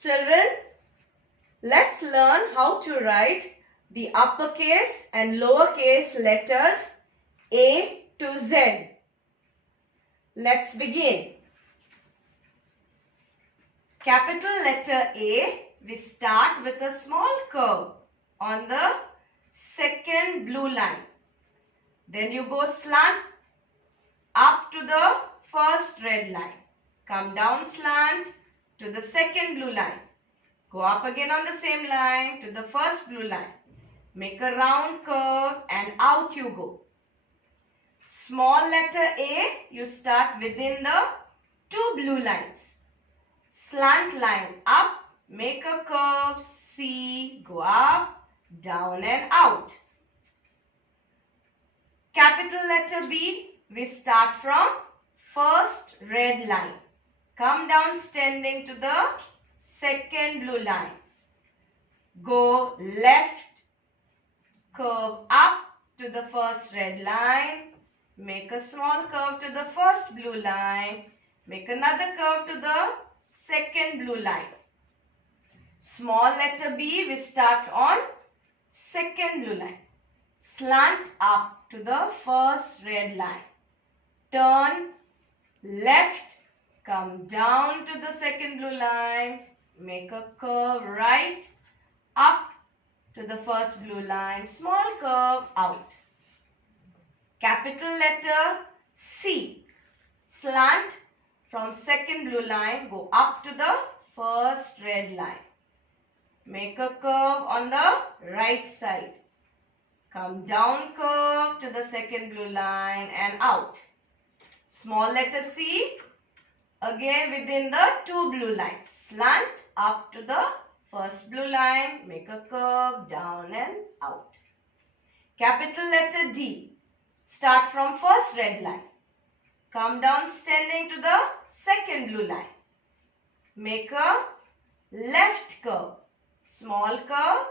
Children, let's learn how to write the uppercase and lowercase letters A to Z. Let's begin. Capital letter A, we start with a small curve on the second blue line. Then you go slant up to the first red line. Come down slant to the second blue line. Go up again on the same line to the first blue line. Make a round curve and out you go. Small letter A, you start within the two blue lines. Slant line up, make a curve, C, go up, down and out. Capital letter B, we start from first red line. Come down standing to the second blue line. Go left, curve up to the first red line. Make a small curve to the first blue line. Make another curve to the second blue line. Small letter B, we start on second blue line. Slant up to the first red line. Turn left, come down to the second blue line. Make a curve right, up to the first blue line. Small curve out. Capital letter C. Slant from second blue line, go up to the first red line. Make a curve on the right side. Come down curve to the second blue line and out. Small letter C. Again within the two blue lines. Slant up to the first blue line. Make a curve down and out. Capital letter D. Start from first red line. Come down standing to the second blue line. Make a left curve. Small curve.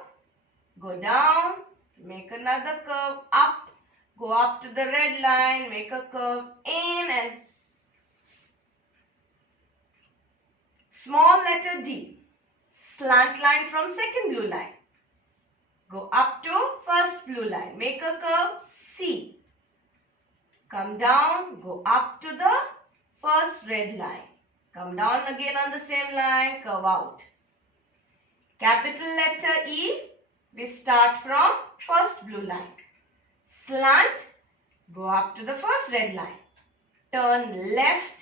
Go down. Make another curve up. Go up to the red line. Make a curve in and small letter D. Slant line from second blue line. Go up to first blue line. Make a curve C. Come down. Go up to the first red line. Come down again on the same line. Curve out. Capital letter E. We start from first blue line. Slant. Go up to the first red line. Turn left.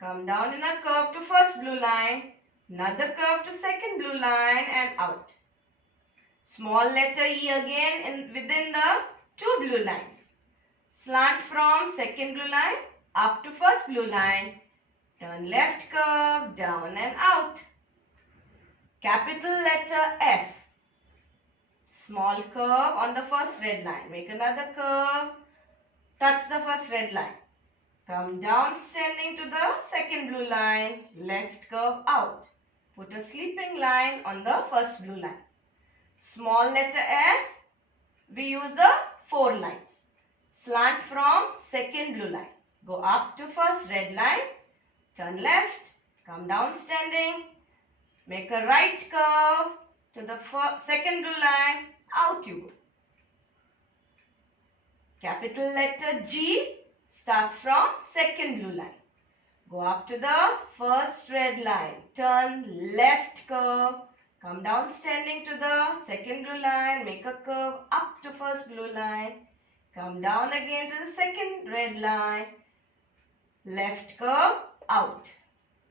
Come down in a curve to first blue line. Another curve to second blue line and out. Small letter E again within the two blue lines. Slant from second blue line up to first blue line. Turn left curve down and out. Capital letter F. Small curve on the first red line. Make another curve. Touch the first red line. Come down standing to the second blue line. Left curve out. Put a sleeping line on the first blue line. Small letter F. We use the four lines. Slant from second blue line. Go up to first red line. Turn left. Come down standing. Make a right curve to the second blue line. Out you go. Capital letter G starts from second blue line. Go up to the first red line. Turn left curve. Come down standing to the second blue line. Make a curve up to first blue line. Come down again to the second red line. Left curve out.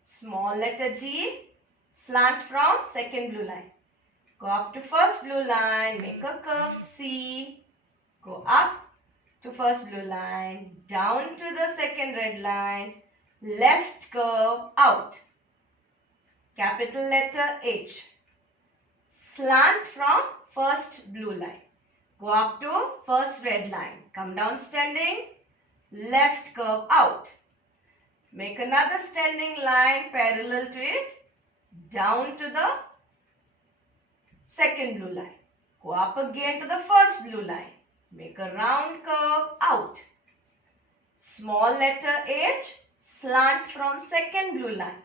Small letter G. Slant from second blue line. Go up to first blue line. Make a curve C. Go up to first blue line. Down to the second red line. Left curve out. Capital letter H. Slant from first blue line. Go up to first red line. Come down standing. Left curve out. Make another standing line parallel to it. Down to the second blue line. Go up again to the first blue line. Make a round curve out. Small letter H. Slant from second blue line.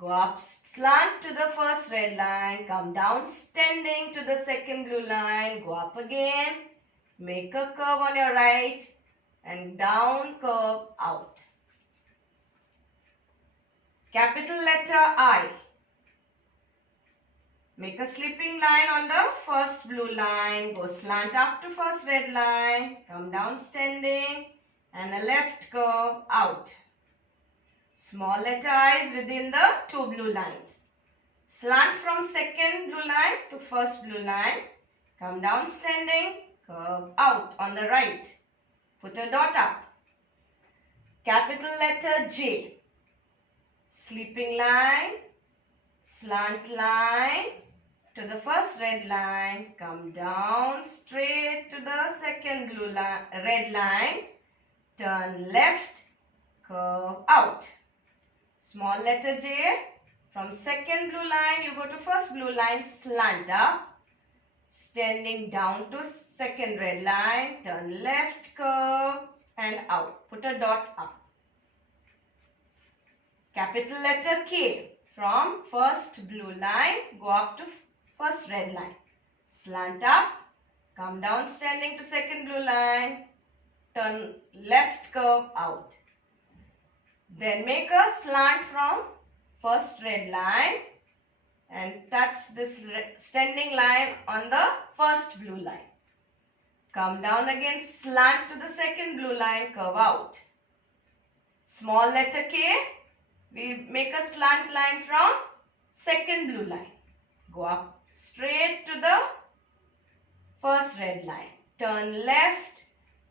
Go up slant to the first red line. Come down standing to the second blue line. Go up again. Make a curve on your right and down curve out. Capital letter I. Make a slipping line on the first blue line. Go slant up to first red line. Come down standing and a left curve out. Small letter I is within the two blue lines. Slant from second blue line to first blue line. Come down standing, curve out on the right. Put a dot up. Capital letter J. Slipping line, slant line to the first red line. Come down straight to the second blue line, red line. Turn left, curve out. Small letter J. From second blue line, you go to first blue line, slant up. Standing down to second red line, turn left, curve and out. Put a dot up. Capital letter K. From first blue line, go up to first red line. Slant up, come down standing to second blue line, turn left, curve out. Then make a slant from first red line and touch this standing line on the first blue line. Come down again, slant to the second blue line, curve out. Small letter K, we make a slant line from second blue line. Go up straight to the first red line. Turn left,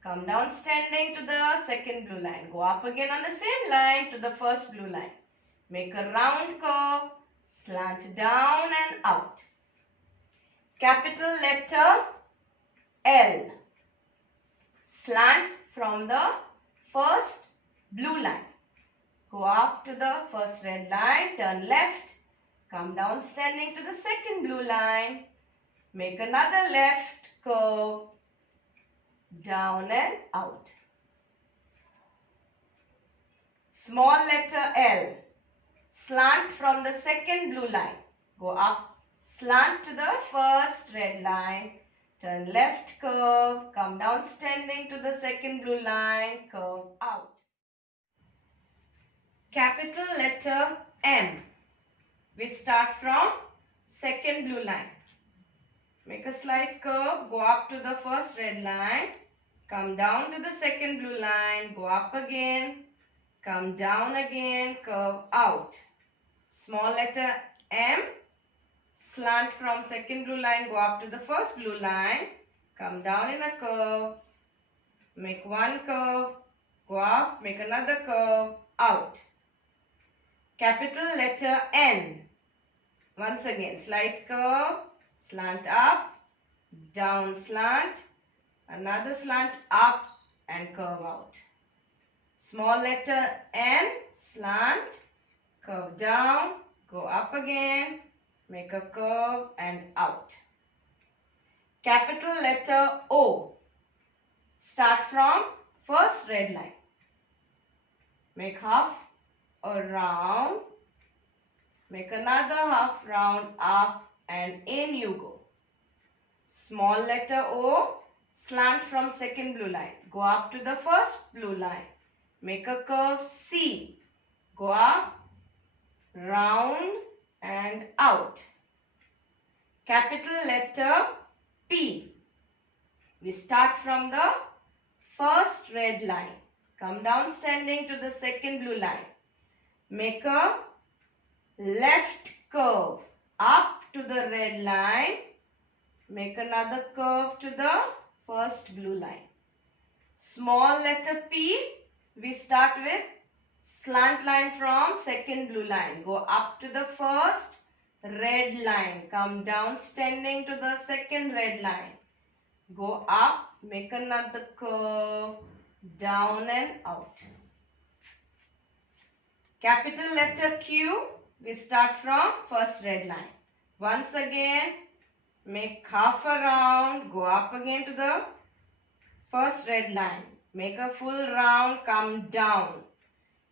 come down standing to the second blue line. Go up again on the same line to the first blue line. Make a round curve, slant down and out. Capital letter L. Slant from the first blue line. Go up to the first red line, turn left, come down standing to the second blue line. Make another left curve, down and out. Small letter L. Slant from the second blue line. Go up, slant to the first red line. Turn left, curve, come down standing to the second blue line, curve out. Capital letter M. We start from second blue line. Make a slight curve, go up to the first red line. Come down to the second blue line, go up again. Come down again, curve out. Small letter M. Slant from second blue line, go up to the first blue line. Come down in a curve. Make one curve, go up, make another curve, out. Capital letter N. Once again, slight curve, slant up, down slant, another slant up and curve out. Small letter N, slant, curve down, go up again, make a curve and out. Capital letter O. Start from first red line. Make half a round, make another half round up and in you go. Small letter O, slant from second blue line. Go up to the first blue line. Make a curve C. Go up, round and out. Capital letter P. We start from the first red line. Come down standing to the second blue line. Make a left curve up to the red line. Make another curve to the first blue line. Small letter P, we start with slant line from second blue line. Go up to the first red line. Come down standing to the second red line. Go up, make another curve, down and out. Capital letter Q, we start from first red line. Once again, make half a round, go up again to the first red line. Make a full round, come down.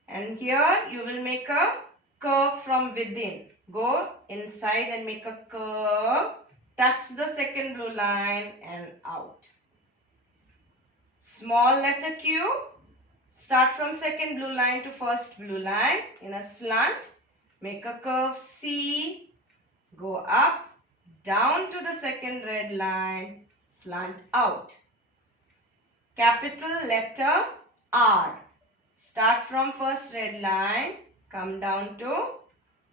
And here you will make a curve from within. Go inside and make a curve. Touch the second blue line and out. Small letter Q. Start from second blue line to first blue line in a slant. Make a curve C. Go up, down to the second red line. Slant out. Capital letter R. Start from first red line. Come down to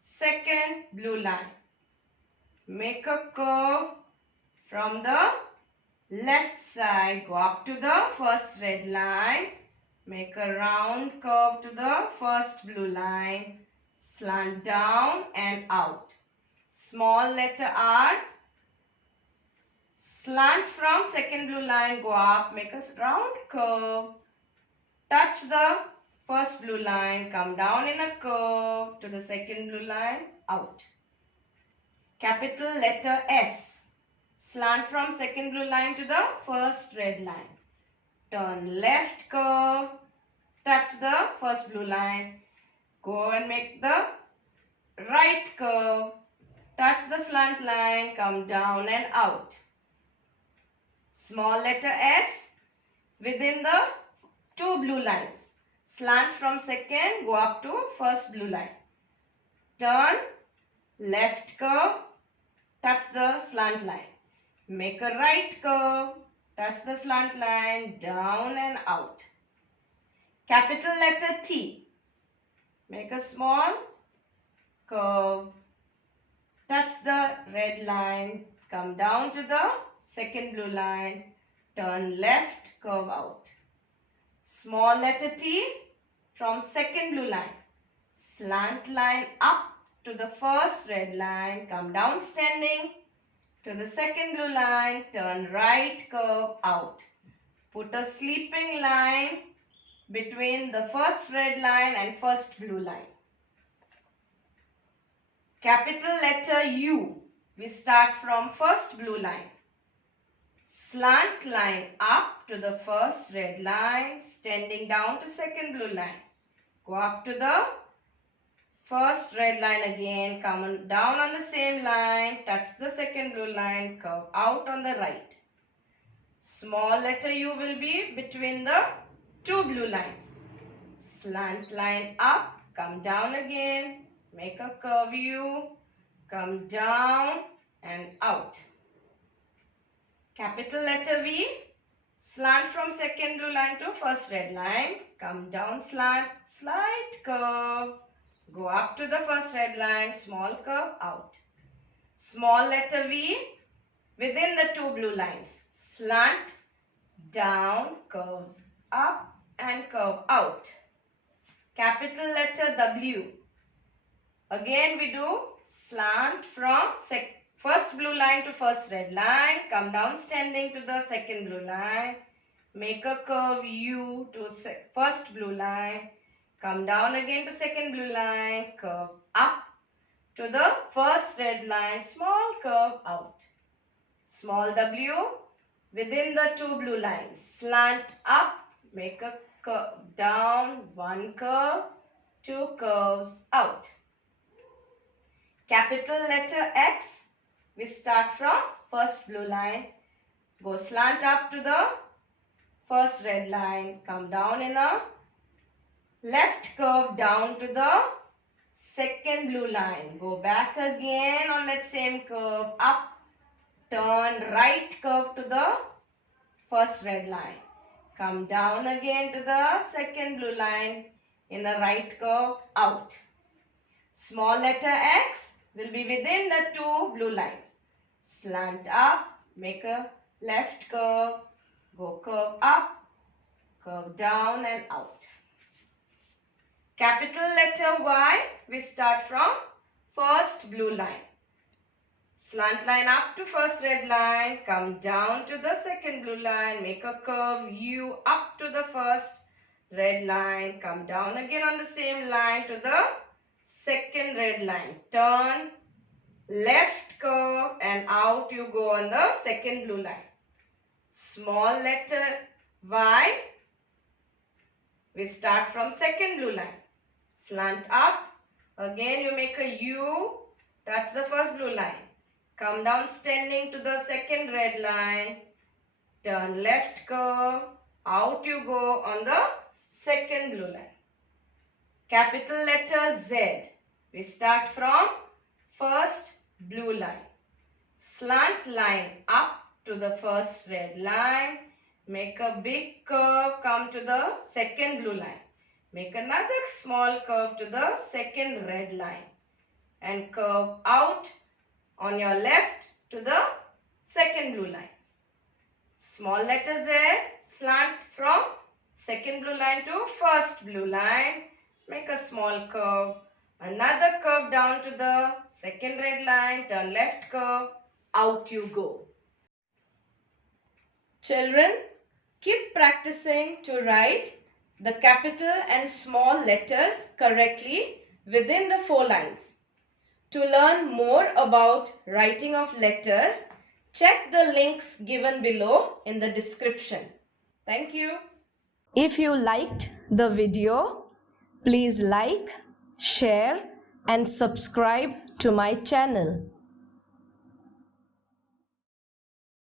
second blue line. Make a curve from the left side. Go up to the first red line. Make a round curve to the first blue line. Slant down and out. Small letter R. Slant from second blue line. Go up. Make a round curve. Touch the first blue line. Come down in a curve to the second blue line. Out. Capital letter S. Slant from second blue line to the first red line. Turn left curve. Touch the first blue line. Go and make the right curve. Touch the slant line. Come down and out. Small letter S within the two blue lines. Slant from second. Go up to first blue line. Turn left curve. Touch the slant line. Make a right curve. Touch the slant line. Down and out. Capital letter T. Make a small curve. Touch the red line. Come down to the second blue line. Turn left, curve out. Small letter T from second blue line. Slant line up to the first red line. Come down standing to the second blue line. Turn right, curve out. Put a sleeping line between the first red line and first blue line. Capital letter U. We start from first blue line. Slant line up to the first red line, standing down to second blue line. Go up to the first red line again, come down on the same line, touch the second blue line, curve out on the right. Small letter U will be between the two blue lines. Slant line up, come down again, make a curve U, come down and out. Capital letter V, slant from second blue line to first red line, come down slant, slight curve, go up to the first red line, small curve out. Small letter V within the two blue lines, slant, down, curve up and curve out. Capital letter W. Again we do slant from first blue line to first red line, come down standing to the second blue line, make a curve U to first blue line, come down again to second blue line, curve up to the first red line, small curve out. Small W within the two blue lines, slant up, make a curve down, one curve, two curves out. Capital letter X, we start from first blue line, go slant up to the first red line, come down in a left curve down to the second blue line, go back again on that same curve, up, turn right curve to the first red line, come down again to the second blue line in a right curve out. Small letter X will be within the two blue lines. Slant up, make a left curve, go curve up, curve down and out. Capital letter Y, we start from first blue line. Slant line up to first red line, come down to the second blue line, make a curve U up to the first red line, come down again on the same line to the second red line, turn left curve and out you go on the second blue line. Small letter Y, we start from second blue line. Slant up, Again you make a U, touch the first blue line. Come down standing to the second red line. Turn left curve. Out you go on the second blue line. Capital letter Z. We start from first blue line. Slant line up to the first red line. Make a big curve, come to the second blue line. Make another small curve to the second red line. And curve out on your left to the second blue line. Small letter Z, slant from second blue line to first blue line. Make a small curve. Another curve down to the second red line. Turn left curve. Out you go. Children, keep practicing to write the capital and small letters correctly within the 4 lines. To learn more about writing of letters, check the links given below in the description. Thank you. If you liked the video, please like, share and subscribe to my channel.